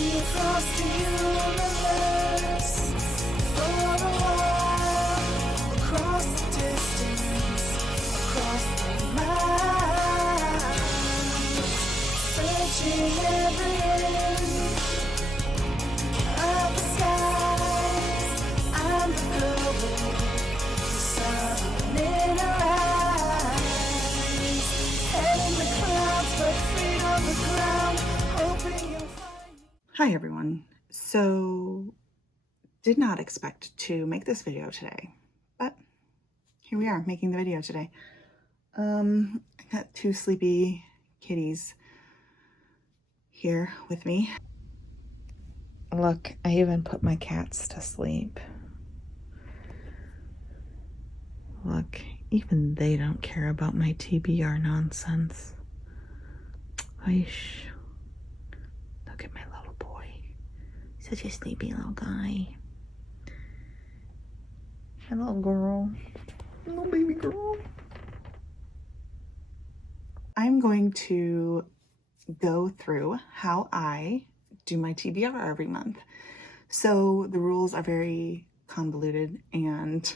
see across the universe for a while, across the distance, across the miles, searching every inch of the skies. I'm the girl with the sun in her eyes, head in the clouds but feet on the ground, hoping you'll find me. Hi everyone. So did not expect to make this video today, but here we are making the video today. I got two sleepy kitties here with me. Look, I even put my cats to sleep. Look, even they don't care about my TBR nonsense. Aish. Look at my little boy. Such a sleepy little guy. My little girl. Little baby girl. I'm going to go through how I do my TBR every month. So the rules are very convoluted and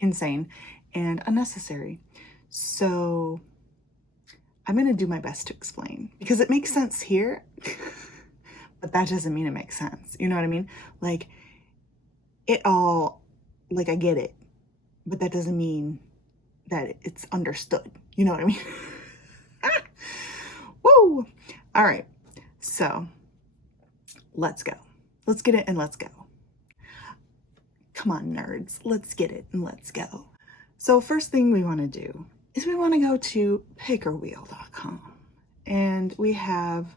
insane and unnecessary. So I'm going to do my best to explain because it makes sense here, but that doesn't mean it makes sense. You know what I mean? Like it all, like I get it, but that doesn't mean that it's understood. You know what I mean? Woo! All right. So let's go. Let's get it and let's go. Come on, nerds. Let's get it and let's go. So first thing we want to do is we want to go to pickerwheel.com, and we have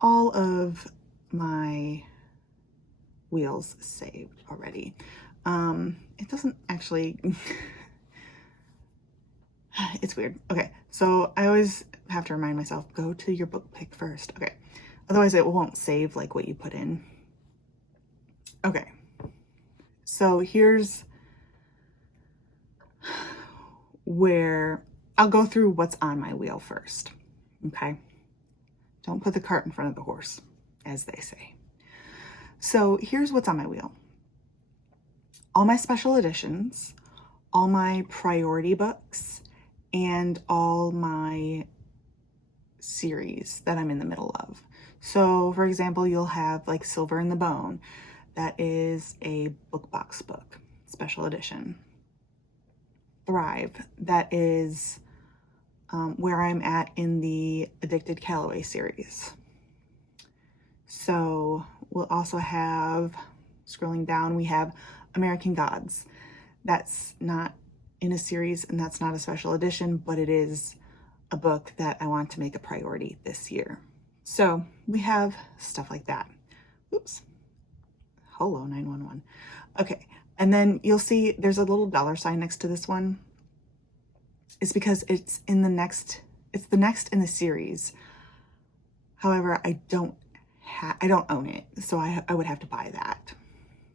all of my wheels saved already. It doesn't actually, it's weird. Okay, so I always have to remind myself, go to your book pick first. Okay, otherwise it won't save like what you put in. Okay, so here's where I'll go through what's on my wheel first. Okay, don't put the cart in front of the horse, as they say. So here's what's on my wheel. All my special editions, all my priority books, and all my series that I'm in the middle of. So for example, you'll have like Silver in the Bone. That is a book box book, special edition. Thrive, that is where I'm at in the Addicted Calloway series. So we'll also have, scrolling down, we have American Gods. That's not in a series and that's not a special edition, but it is a book that I want to make a priority this year. So we have stuff like that. Oops. Hello, 911. Okay. And then you'll see there's a little $sign next to this one. It's because it's in the next, it's the next in the series. However, I don't own it. So I would have to buy that.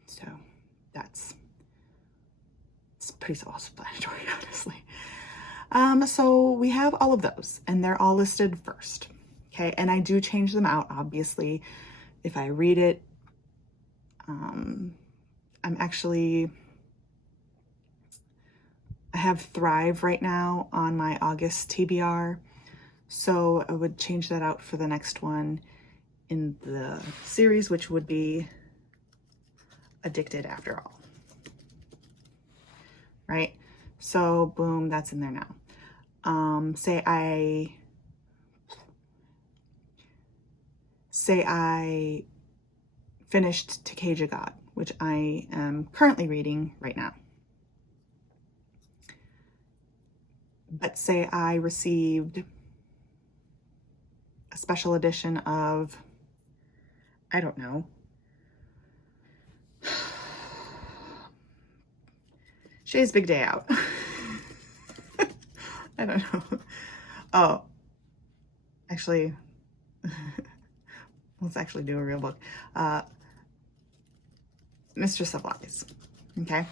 So it's pretty self-explanatory, honestly. So we have all of those and they're all listed first. Okay. And I do change them out, obviously, if I read it. I have Thrive right now on my August TBR. So I would change that out for the next one in the series, which would be Addicted After All. Right? So boom, that's in there now. Say I finished To Cage a God, which I am currently reading right now. But say I received a special edition of, I don't know, Shay's Big Day Out. I don't know. Oh, actually, let's actually do a real book. Mistress of Lies, okay?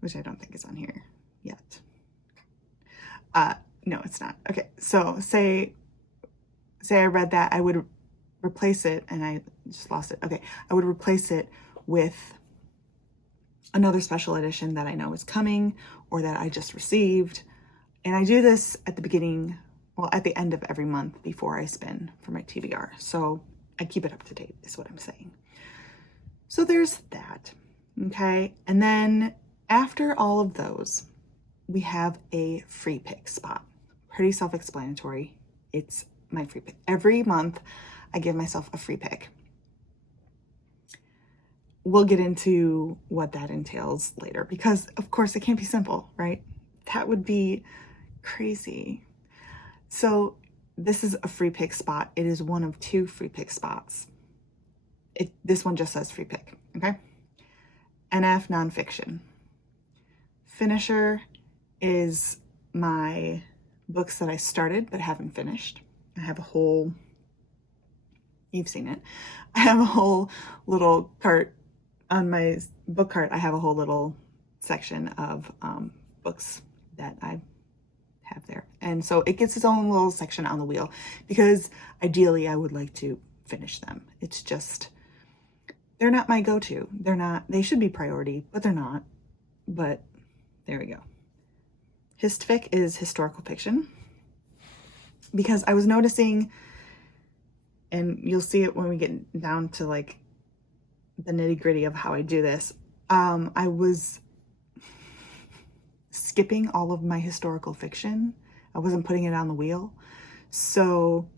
Which I don't think is on here yet. No, it's not. Okay, so say say I read that, I would replace it, and I just lost it. Okay, I would replace it with another special edition that I know is coming or that I just received. And I do this at the beginning, well, at the end of every month before I spin for my TBR. So I keep it up to date is what I'm saying. So there's that, okay? And then after all of those, we have a free pick spot. Pretty self-explanatory. It's my free pick. Every month, I give myself a free pick. We'll get into what that entails later because, of course, it can't be simple, right? That would be crazy. So this is a free pick spot. It is one of 2 free pick spots. This one just says free pick, okay? NF nonfiction. Finisher is my books that I started but haven't finished. I have a whole, you've seen it. I have a whole little cart on my book cart. I have a whole little section of books that I have there. And so it gets its own little section on the wheel because ideally I would like to finish them. It's just, they're not my go-to. They're not, they should be priority, but they're not. But there we go. Histfic is historical fiction because I was noticing, and you'll see it when we get down to like the nitty-gritty of how I do this. I was skipping all of my historical fiction. I wasn't putting it on the wheel. So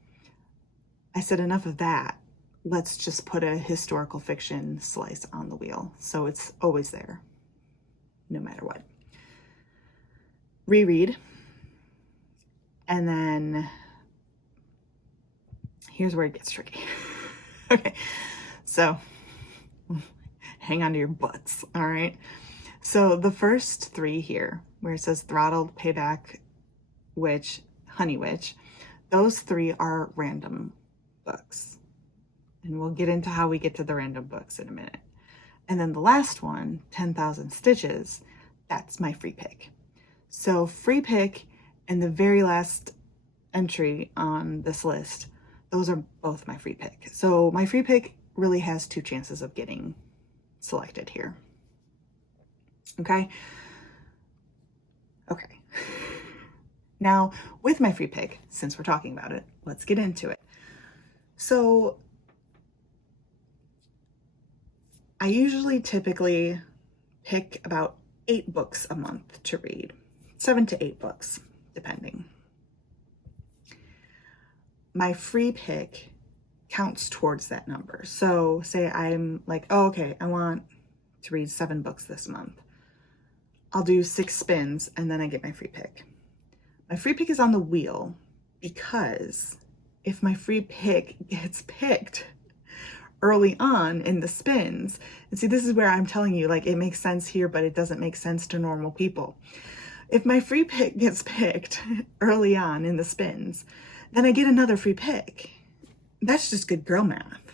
I said, enough of that. Let's just put a historical fiction slice on the wheel. So it's always there, no matter what. Reread. And then here's where it gets tricky. Okay, so hang on to your butts, all right? So the first 3 here, where it says Throttled, Payback, Witch, Honey Witch, those 3 are random books. And we'll get into how we get to the random books in a minute. And then the last one, 10,000 Stitches, that's my free pick. So free pick and the very last entry on this list, those are both my free pick. So my free pick really has 2 chances of getting selected here. Okay. Now with my free pick, since we're talking about it, let's get into it. So I usually typically pick about 8 books a month to read, 7 to 8 books, depending. My free pick counts towards that number. So say I'm like, oh, okay, I want to read 7 books this month. I'll do 6 spins and then I get my free pick. My free pick is on the wheel because if my free pick gets picked early on in the spins, and see, this is where I'm telling you, like, it makes sense here, but it doesn't make sense to normal people. If my free pick gets picked early on in the spins, then I get another free pick. That's just good girl math.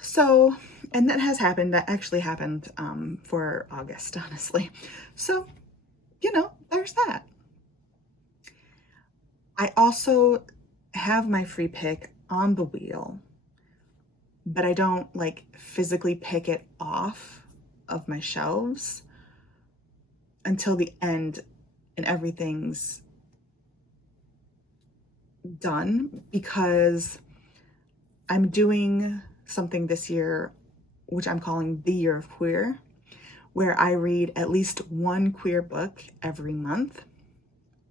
So, and that has happened. That actually happened for August, honestly. So, you know, there's that. I also have my free pick on the wheel, but I don't like physically pick it off of my shelves until the end and everything's done, because I'm doing something this year which I'm calling the Year of Queer, where I read at least 1 queer book every month.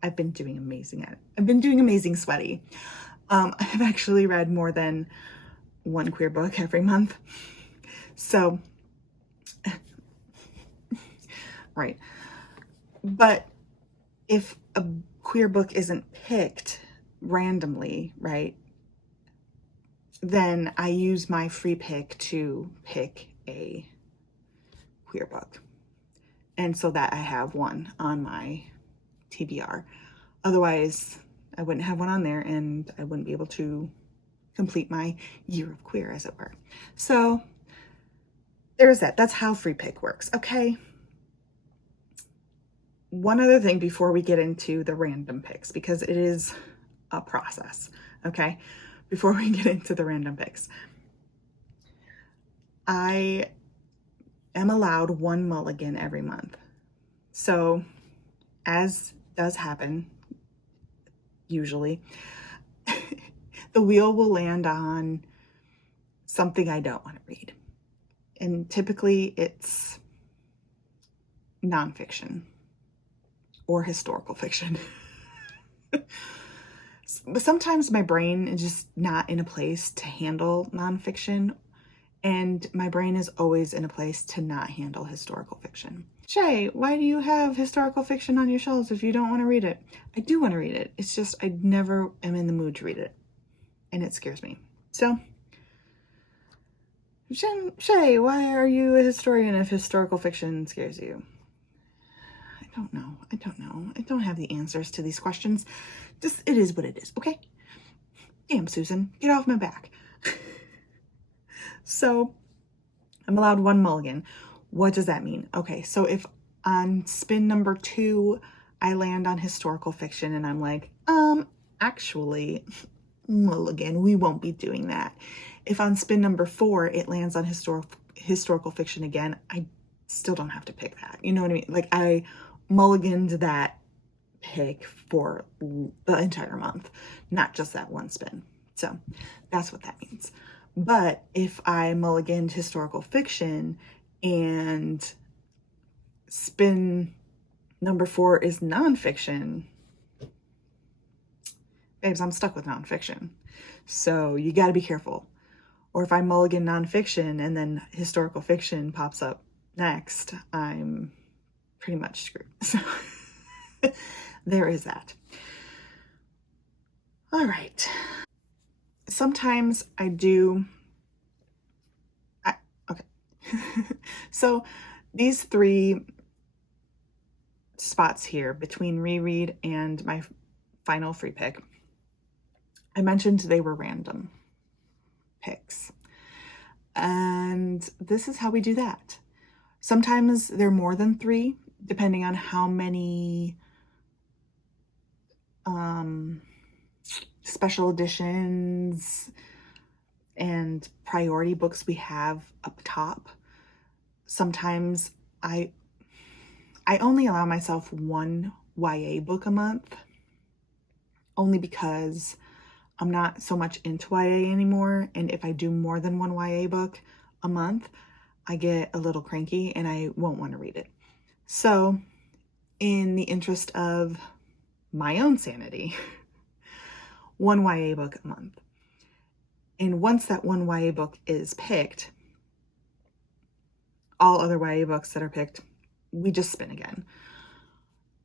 I've been doing amazing at it. I've been doing amazing, sweaty. I've actually read more than 1 queer book every month. So, right. But if a queer book isn't picked randomly, right, then I use my free pick to pick a queer book. And so that I have one on my TBR. Otherwise, I wouldn't have one on there and I wouldn't be able to complete my year of queer, as it were. So there's that. That's how free pick works, okay? one other thing before we get into the random picks, because it is a process, okay? Before we get into the random picks, I am allowed one mulligan every month. So, as does happen, usually, the wheel will land on something I don't want to read. And typically it's nonfiction or historical fiction. But sometimes my brain is just not in a place to handle nonfiction, and my brain is always in a place to not handle historical fiction. Shay, why do you have historical fiction on your shelves if you don't want to read it? I do want to read it. It's just I never am in the mood to read it, and it scares me. So, Shay, why are you a historian if historical fiction scares you? I don't know. I don't have the answers to these questions. Just, it is what it is, okay? Damn, Susan, get off my back. So, I'm allowed one mulligan. What does that mean? Okay, so if on spin number 2, I land on historical fiction and I'm like, actually, mulligan, we won't be doing that. If on spin number 4, it lands on historical fiction again, I still don't have to pick that. You know what I mean? Like, I mulliganed that pick for the entire month, not just that one spin. So that's what that means. But if I mulliganed historical fiction and spin number 4 is nonfiction, babes, I'm stuck with nonfiction. So you got to be careful. Or if I mulligan nonfiction and then historical fiction pops up next, I'm pretty much screwed. So there is that. All right. Sometimes I do. Okay. So these 3 spots here between reread and my final free pick, I mentioned they were random picks. And this is how we do that. Sometimes they're more than 3, depending on how many special editions and priority books we have up top. Sometimes I only allow myself one YA book a month, only because I'm not so much into YA anymore, and if I do more than one YA book a month, I get a little cranky and I won't want to read it. So, in the interest of my own sanity, one YA book a month. And once that one YA book is picked, all other YA books that are picked, we just spin again.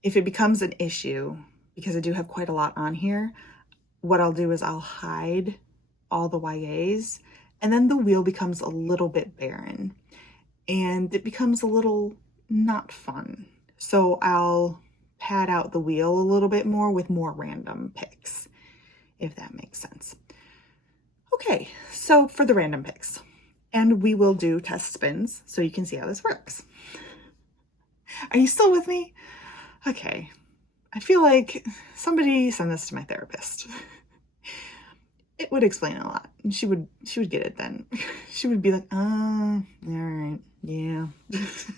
If it becomes an issue, because I do have quite a lot on here, what I'll do is I'll hide all the YAs, and then the wheel becomes a little bit barren and it becomes a little not fun. So I'll pad out the wheel a little bit more with more random picks, if that makes sense. Okay, so for the random picks, and we will do test spins so you can see how this works. Are you still with me? Okay. I feel like somebody send this to my therapist. It would explain a lot. And she would get it then. She would be like, all right, yeah. She's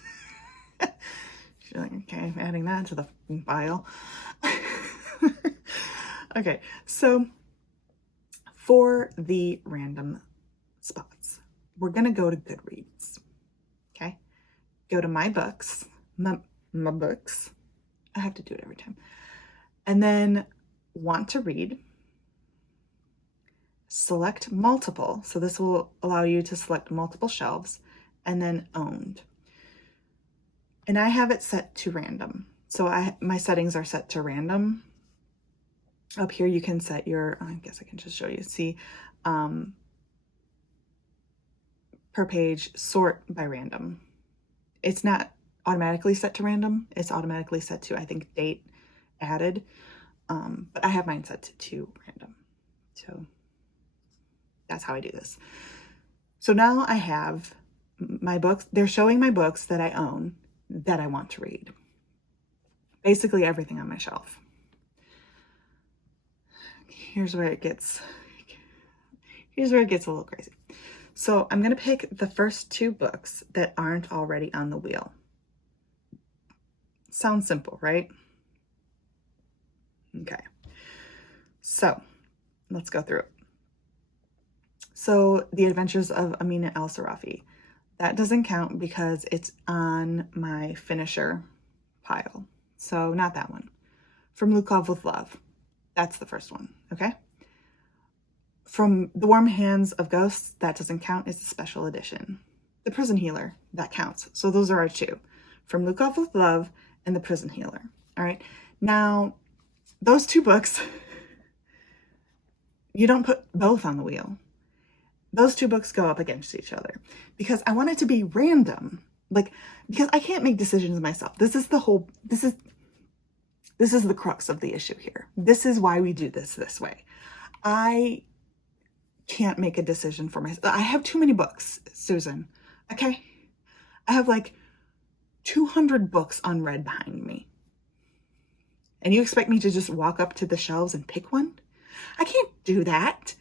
like, okay, I'm adding that to the file. Okay, so for the random spots, we're gonna go to Goodreads. Okay, go to my books, my books. I have to do it every time. And then want to read. Select multiple. So this will allow you to select multiple shelves, and then owned. And I have it set to random. So my settings are set to random. Up here you can set your, I guess I can just show you, see, per page, sort by random. It's not automatically set to random. It's automatically set to, I think, date added. But I have mine set to random. So that's how I do this. So now I have my books. They're showing my books that I own that I want to read. basically everything on my shelf. Here's where it gets a little crazy. So I'm going to pick the first 2 books that aren't already on the wheel. Sounds simple, right? Okay. So let's go through it. So The Adventures of Amina El-Sarafi. That doesn't count because it's on my finisher pile. So not that one. From Lukov with Love. That's the first one, okay? From The Warm Hands of Ghosts, that doesn't count. It's a special edition. The Prison Healer, that counts. So those are our 2. From Lukov with Love and The Prison Healer. All right. Now, those 2 books, you don't put both on the wheel. Those 2 books go up against each other because I want it to be random. Because I can't make decisions myself. This is the crux of the issue here. This is why we do this way. I can't make a decision for myself. I have too many books, Susan. Okay? I have like 200 books unread behind me. And you expect me to just walk up to the shelves and pick one? I can't do that.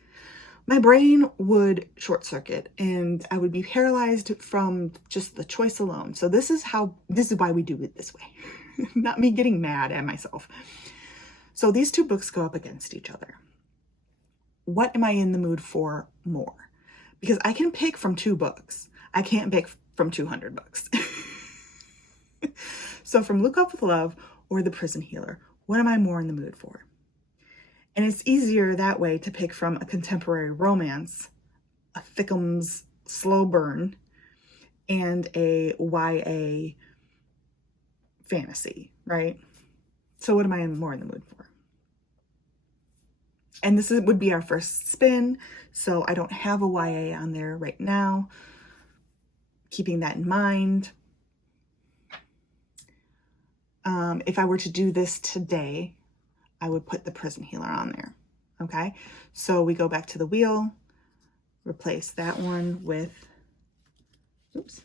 My brain would short circuit and I would be paralyzed from just the choice alone. So this is why we do it this way. Not me getting mad at myself. So these 2 books go up against each other. What am I in the mood for more? Because I can pick from 2 books. I can't pick from 200 books. So from Look Up with Love or The Prison Healer, what am I more in the mood for? And it's easier that way to pick from a contemporary romance, a Thickham's slow burn, and a YA fantasy, right? So what am I more in the mood for? And this would be our first spin, so I don't have a YA on there right now. Keeping that in mind. If I were to do this today, I would put The Prison Healer on there, okay? So we go back to the wheel, replace that one with, oops.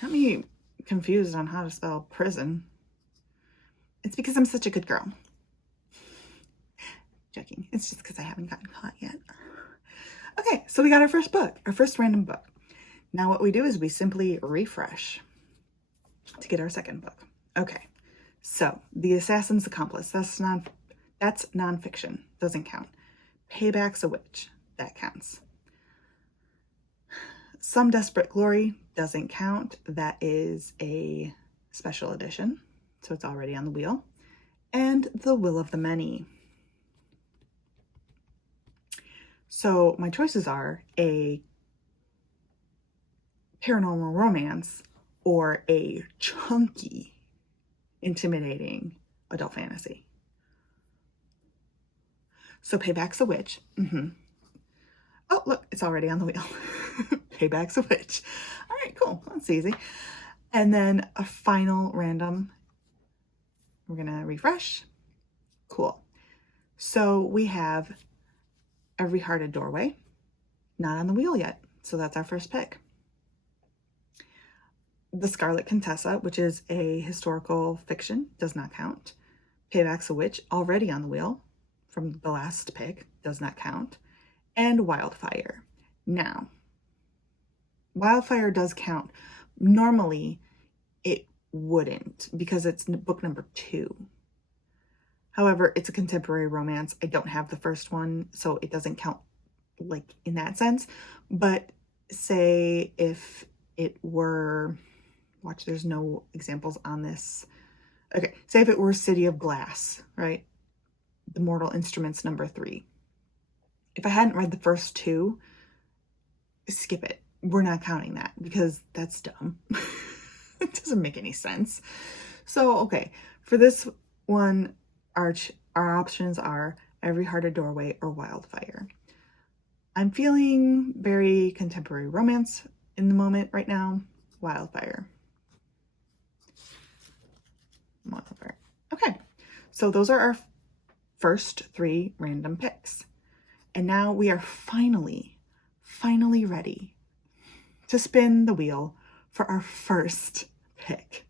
Got me confused on how to spell prison. It's because I'm such a good girl. Joking. It's just because I haven't gotten caught yet. Okay, so we got our first book, our first random book. Now what we do is we simply refresh to get our second book. Okay, so The Assassin's Accomplice, that's nonfiction, doesn't count. Payback's a Witch, that counts. Some Desperate Glory doesn't count. That is a special edition, so it's already on the wheel. And The Will of the Many. So my choices are a paranormal romance or a chunky, intimidating adult fantasy. So Payback's a Witch. Oh, look, it's already on the wheel. Payback's a Witch. All right, cool. That's easy. And then a final random. We're going to refresh. Cool. So we have Every Hearted Doorway. Not on the wheel yet. So that's our first pick. The Scarlet Contessa, which is a historical fiction, does not count. Payback's a Witch, already on the wheel from the last pick, does not count. And Wildfire. Now, Wildfire does count. Normally, it wouldn't because it's book number 2. However, it's a contemporary romance. I don't have the first one, so it doesn't count like in that sense. But say if it were, watch, there's no examples on this. Okay, say if it were City of Glass, right? The Mortal Instruments number 3. If I hadn't read the first 2, skip it. We're not counting that because that's dumb. It doesn't make any sense. So, okay, for this one, our options are Every Hearted Doorway or Wildfire. I'm feeling very contemporary romance in the moment right now. Wildfire. Wildfire. Okay, so those are our first 3 random picks. And now we are finally ready to spin the wheel for our first pick.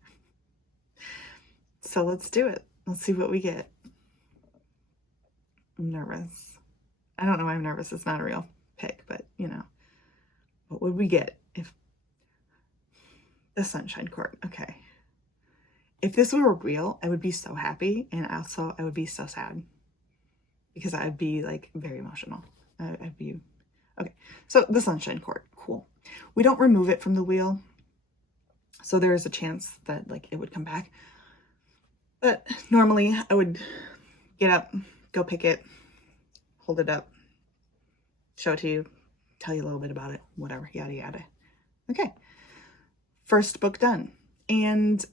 So let's do it. Let's see what we get. I'm nervous. I don't know why I'm nervous. It's not a real pick, but you know, what would we get if the Sunshine Court? Okay. If this were real, I would be so happy, and also I would be so sad because I'd be like very emotional. I'd be okay. So the Sunshine Court, cool. We don't remove it from the wheel, so there is a chance that like it would come back. But normally I would get up, go pick it, hold it up, show it to you, tell you a little bit about it, whatever, yada yada. Okay, first book done. And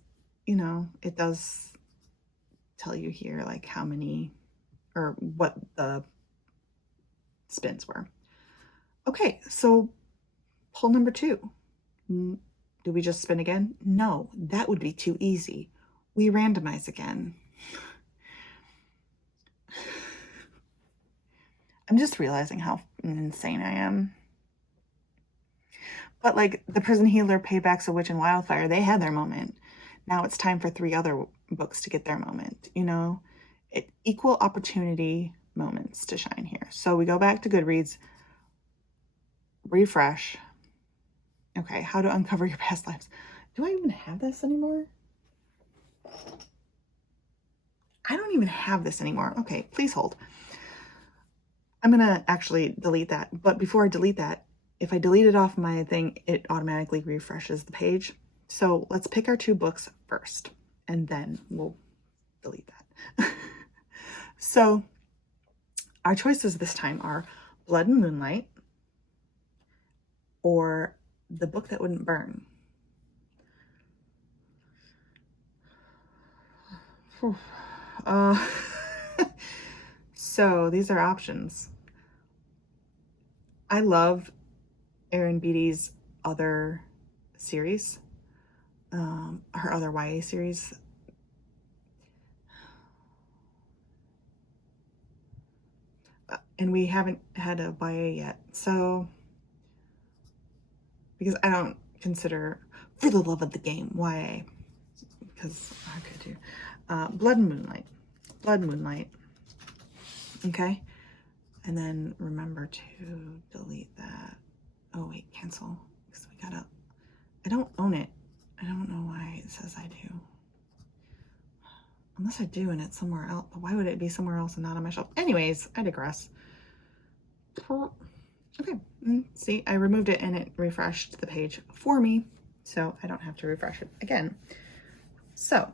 you know, it does tell you here like how many or what the spins were. Okay, so pull number 2. Do we just spin again? No, that would be too easy. We randomize again. I'm just realizing how insane I am. But like the Prison Healer, Paybacks, A Witch, and Wildfire, they had their moment. Now it's time for 3 other books to get their moment, you know? Equal opportunity moments to shine here. So we go back to Goodreads, refresh. Okay, how to uncover your past lives. Do I even have this anymore? I don't even have this anymore. Okay, please hold. I'm gonna actually delete that. But before I delete that, if I delete it off my thing, it automatically refreshes the page. So let's pick our 2 books first, and then we'll delete that. So our choices this time are Blood and Moonlight or The Book That Wouldn't Burn. So these are options. I love Erin Beatty's other series, her other YA series. And we haven't had a YA yet, so because I don't consider For the Love of the Game YA, because I could do Blood and Moonlight. Blood and Moonlight. Okay. And then remember to delete that. Oh wait, cancel. Because we gotta, I don't own it. I don't know why it says I do. Unless I do and it's somewhere else. But why would it be somewhere else and not on my shelf? Anyways, I digress. Okay, see, I removed it and it refreshed the page for me, so I don't have to refresh it again. So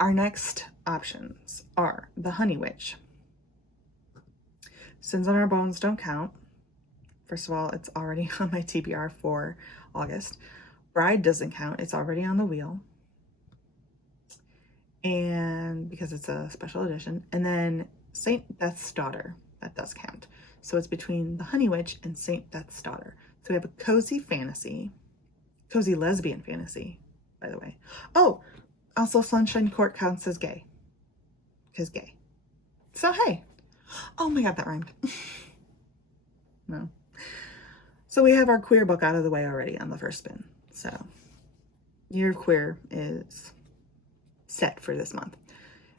our next options are The Honey Witch. Sins on Our Bones Don't Count. First of all, it's already on my TBR for August. Bride doesn't count. It's already on the wheel. And because it's a special edition. And then Saint Death's Daughter. That does count. So it's between The Honey Witch and Saint Death's Daughter. So we have a cozy fantasy. Cozy lesbian fantasy, by the way. Oh, also Sunshine Court counts as gay. Because gay. So hey. Oh my god, that rhymed. No. So we have our queer book out of the way already on the first spin. So your queer is set for this month.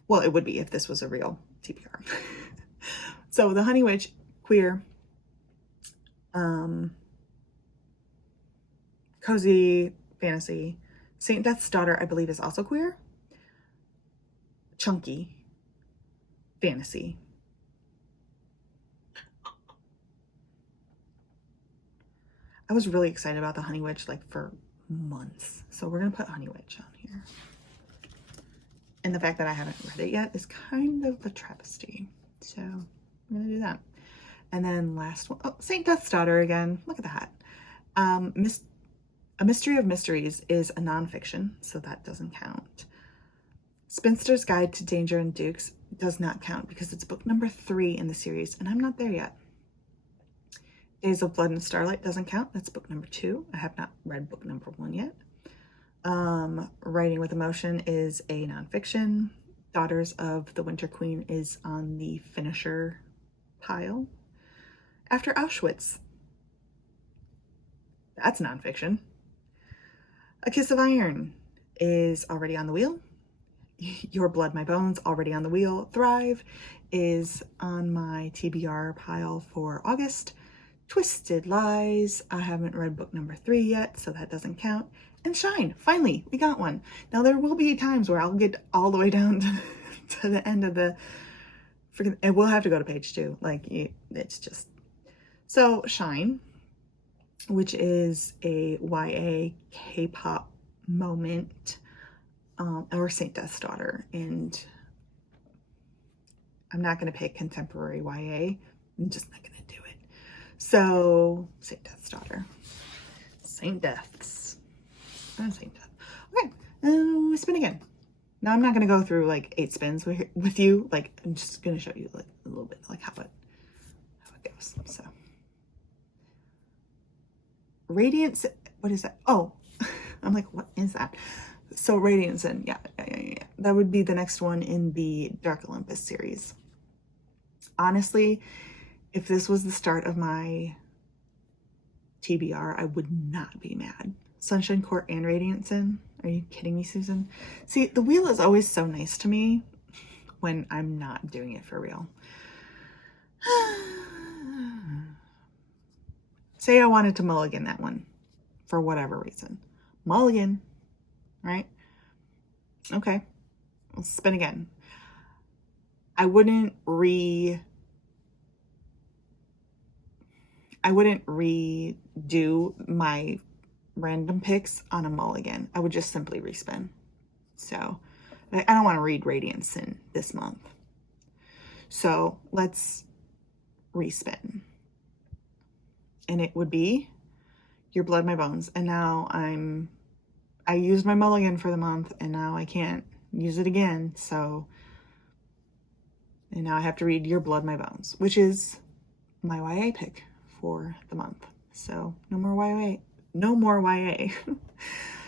Well, it would be if this was a real TBR. So The Honey Witch, queer. Cozy fantasy. Saint Death's Daughter, I believe, is also queer. Chunky fantasy. I was really excited about The Honey Witch like for months. So we're going to put Honey Witch on here. And the fact that I haven't read it yet is kind of a travesty. So I'm going to do that. And then last one, oh, Saint Death's Daughter again. Look at that. A Mystery of Mysteries is a nonfiction, so that doesn't count. Spinster's Guide to Danger and Dukes does not count because it's book number 3 in the series, and I'm not there yet. Days of Blood and Starlight doesn't count. That's book number 2. I have not read book number 1 yet. Writing with Emotion is a nonfiction. Daughters of the Winter Queen is on the finisher pile. After Auschwitz That's nonfiction. A Kiss of Iron is already on the wheel. Your Blood, My Bones, already on the wheel. Thrive is on my TBR pile for August. Twisted Lies, I haven't read book number 3 yet, so that doesn't count. And Shine, finally, we got one. Now there will be times where I'll get all the way down to the end of the freaking, and we'll have to go to page 2. Like, it's just, so Shine, which is a YA K-pop moment, or Saint Death's Daughter, and I'm not going to pick contemporary YA. I'm just not going to do it. So, Saint Death's Daughter. Saint Death's. Saint Death. Okay, spin again. Now I'm not going to go through like 8 spins with you. Like, I'm just going to show you like a little bit like how it goes. So, Radiance. What is that? Oh, I'm like, what is that? So Radiant Sin, yeah. That would be the next one in the Dark Olympus series. Honestly, if this was the start of my TBR, I would not be mad. Sunshine Court and Radiant Sin? Are you kidding me, Susan? See, the wheel is always so nice to me when I'm not doing it for real. Say I wanted to mulligan that one for whatever reason. Mulligan. Right? Okay. I'll spin again. I wouldn't redo my random picks on a mulligan. I would just simply respin. So I don't want to read Radiant Sin this month. So let's respin. And it would be Your Blood, My Bones. And now I used my mulligan for the month and now I can't use it again. So, and now I have to read Your Blood, My Bones, which is my YA pick for the month. So no more YA, no more YA.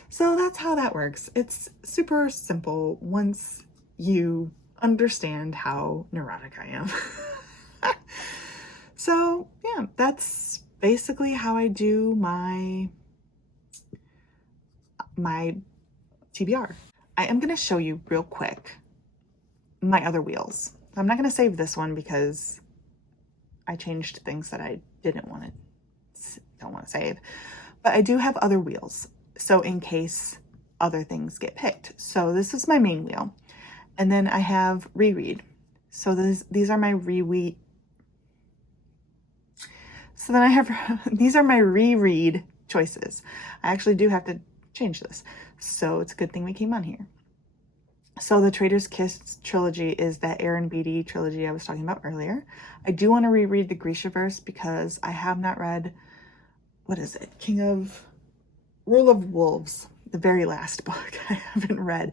So that's how that works. It's super simple once you understand how neurotic I am. So yeah, that's basically how I do my TBR. I am going to show you real quick my other wheels. I'm not going to save this one because I changed things that I don't want to save, but I do have other wheels. So in case other things get picked. So this is my main wheel. And then I have reread. So these are my reread. So then I have, these are my reread choices. I actually do have to change this. So it's a good thing we came on here. So the Traitor's Kiss trilogy is that Aaron Beatty trilogy I was talking about earlier. I do want to reread the Grishaverse because I have not read, what is it? Rule of Wolves, the very last book I haven't read,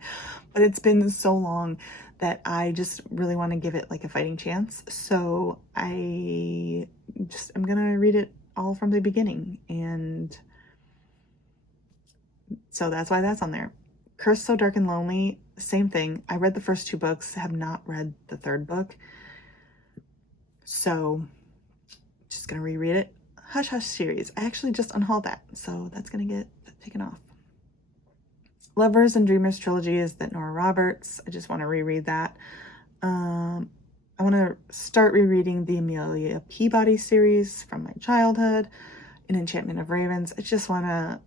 but it's been so long that I just really want to give it like a fighting chance. So I'm going to read it all from the beginning. And so that's why that's on there. Cursed So Dark and Lonely, same thing. I read the first 2 books, have not read the 3rd book. So just going to reread it. Hush Hush series. I actually just unhauled that. So that's going to get taken off. Lovers and Dreamers trilogy is that Nora Roberts. I just want to reread that. I want to start rereading the Amelia Peabody series from my childhood. An Enchantment of Ravens. I just want to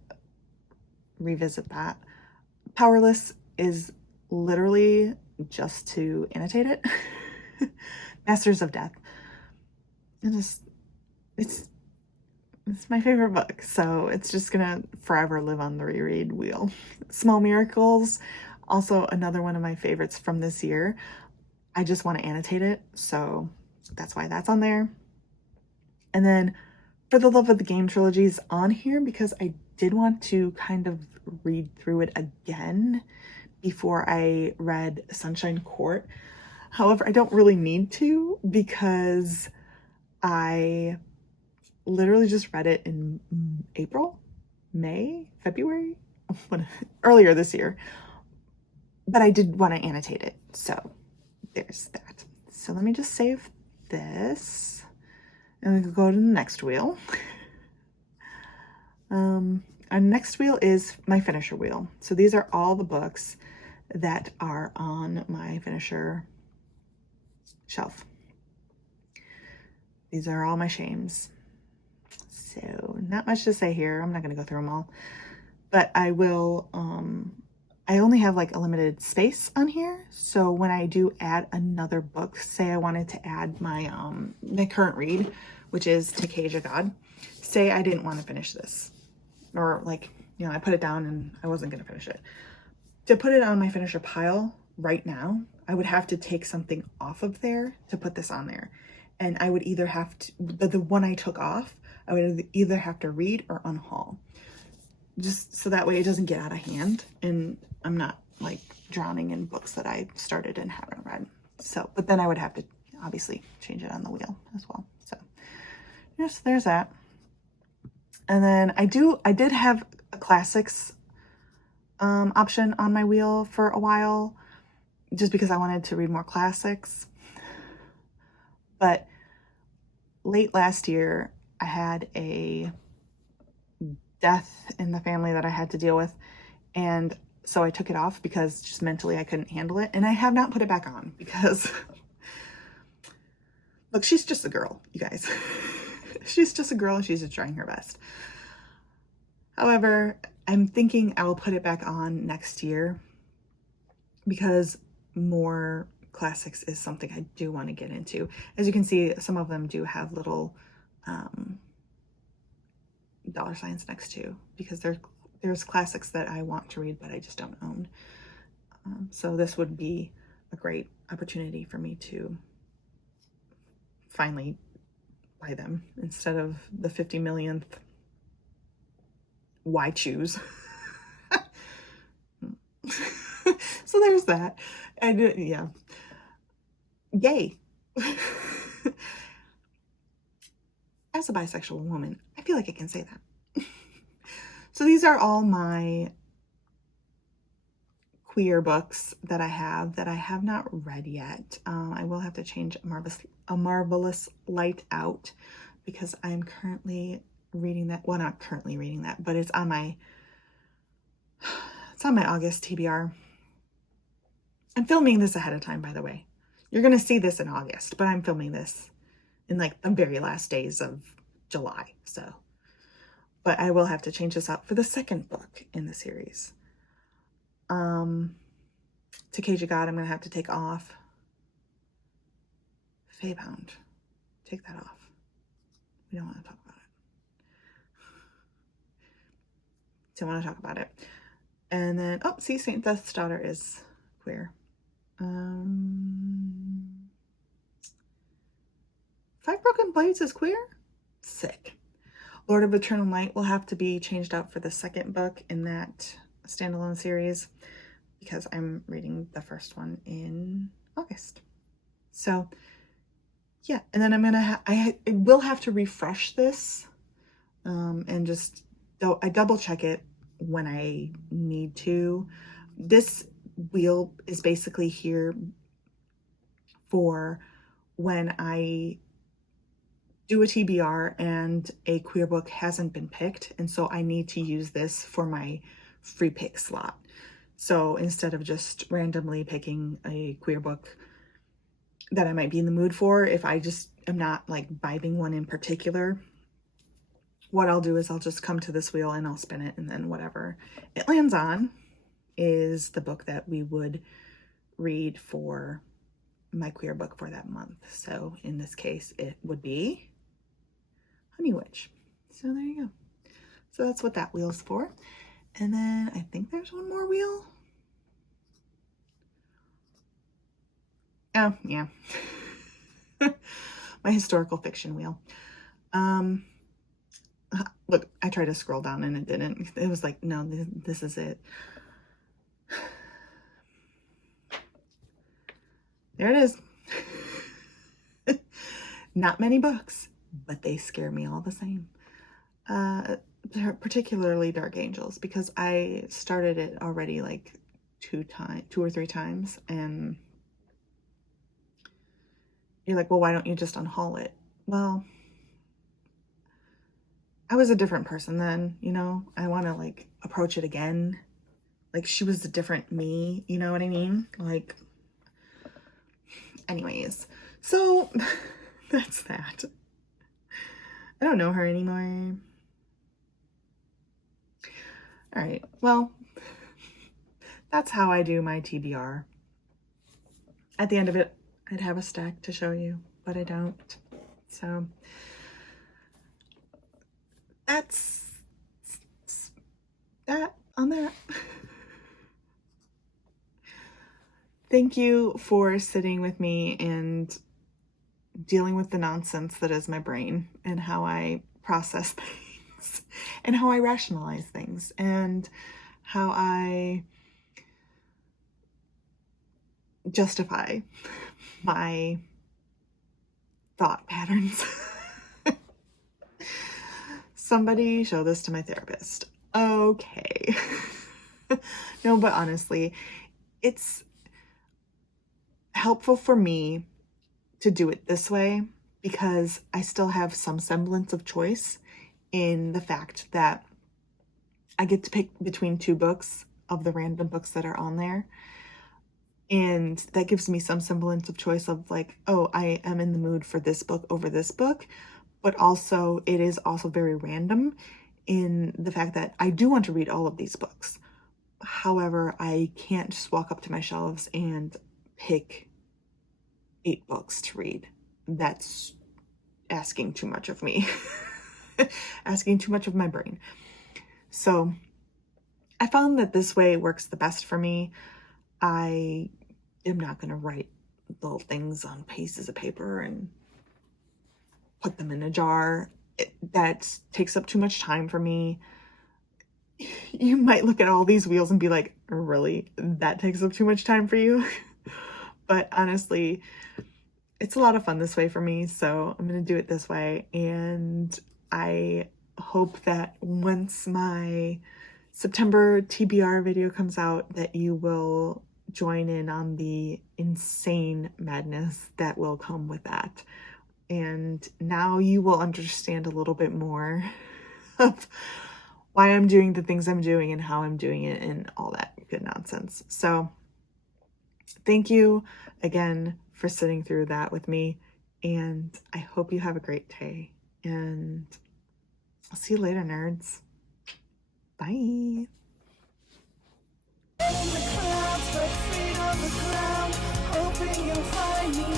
revisit that. Powerless is literally just to annotate it. Masters of Death. It's my favorite book, so it's just gonna forever live on the reread wheel. Small Miracles, also another one of my favorites from this year. I just want to annotate it, so that's why that's on there. And then For the Love of the Game trilogy is on here because I did want to kind of read through it again before I read Sunshine Court. However, I don't really need to because I literally just read it in February, earlier this year. But I did want to annotate it, so there's that. So let me just save this and we can go to the next wheel. Our next wheel is my finisher wheel. So these are all the books that are on my finisher shelf. These are all my shames. So not much to say here. I'm not going to go through them all, but I will, I only have like a limited space on here. So when I do add another book, say I wanted to add my, my current read, which is Takeja God, say I didn't want to finish this, or like, you know, I put it down and I wasn't going to finish it. To put it on my finisher pile right now, I would have to take something off of there to put this on there. And I would either have to, the one I took off, I would either have to read or unhaul. Just so that way it doesn't get out of hand and I'm not like drowning in books that I started and haven't read. So, but then I would have to obviously change it on the wheel as well. So yes, there's that. And then I did have a classics option on my wheel for a while, just because I wanted to read more classics. But late last year, I had a death in the family that I had to deal with. And so I took it off because just mentally I couldn't handle it. And I have not put it back on because, look, she's just a girl, you guys. She's just a girl and she's just trying her best. However, I'm thinking I will put it back on next year because more classics is something I do want to get into. As you can see, some of them do have little dollar signs next to, because there's classics that I want to read but I just don't own. So this would be a great opportunity for me to finally buy them instead of the 50 millionth why choose. So there's that. And yeah, yay. As a bisexual woman, I feel like I can say that. So these are all my queer books that I have not read yet. I will have to change A Marvelous Light out because I'm currently reading that. Well, not currently reading that, but it's on my August TBR. I'm filming this ahead of time, by the way. You're going to see this in August, but I'm filming this in like the very last days of July. So, but I will have to change this out for the second book in the series. Takeja God, I'm going to have to take off. Feybound, take that off. We don't want to talk about it. Don't want to talk about it. And then, oh, see, Saint Death's Daughter is queer. Five Broken Blades is queer? Sick. Lord of Eternal Night will have to be changed out for the second book in that standalone series because I'm reading the first one in August. So yeah, and then I will have to refresh this and just, though I double check it when I need to. This wheel is basically here for when I do a TBR and a queer book hasn't been picked, and so I need to use this for my free pick slot. So instead of just randomly picking a queer book that I might be in the mood for, if I just am not like vibing one in particular, what I'll do is I'll just come to this wheel and I'll spin it, and then whatever it lands on is the book that we would read for my queer book for that month. So in this case, it would be Honey Witch. So there you go. So that's what that wheel's for. And then I think there's one more wheel. Oh, yeah. My historical fiction wheel. Look, I tried to scroll down and it didn't. It was like, no, this is it. There it is. Not many books, but they scare me all the same. Particularly Dark Angels, because I started it already like two or three times, and you're like, well, why don't you just unhaul it? Well, I was a different person then, you know? I want to like approach it again. Like she was a different me, you know what I mean? Like, anyways, so that's that. I don't know her anymore. All right, well, that's how I do my TBR. At the end of it, I'd have a stack to show you, but I don't. So that's that on that. Thank you for sitting with me and dealing with the nonsense that is my brain and how I process things and how I rationalize things and how I justify my thought patterns. Somebody show this to my therapist. Okay. No, but honestly, it's helpful for me to do it this way because I still have some semblance of choice in the fact that I get to pick between 2 books of the random books that are on there. And that gives me some semblance of choice of like, oh, I am in the mood for this book over this book. But also it is also very random in the fact that I do want to read all of these books. However, I can't just walk up to my shelves and pick 8 books to read. That's asking too much of me, asking too much of my brain. So I found that this way works the best for me. I am not going to write little things on pieces of paper and put them in a jar. That takes up too much time for me. You might look at all these wheels and be like, really? That takes up too much time for you? But honestly, it's a lot of fun this way for me, so I'm going to do it this way. And I hope that once my September TBR video comes out that you will join in on the insane madness that will come with that. And now you will understand a little bit more of why I'm doing the things I'm doing and how I'm doing it and all that good nonsense. So thank you again for sitting through that with me. And I hope you have a great day. And I'll see you later, nerds. Bye. In the clouds, 'but feet on the ground, hoping you'll find me.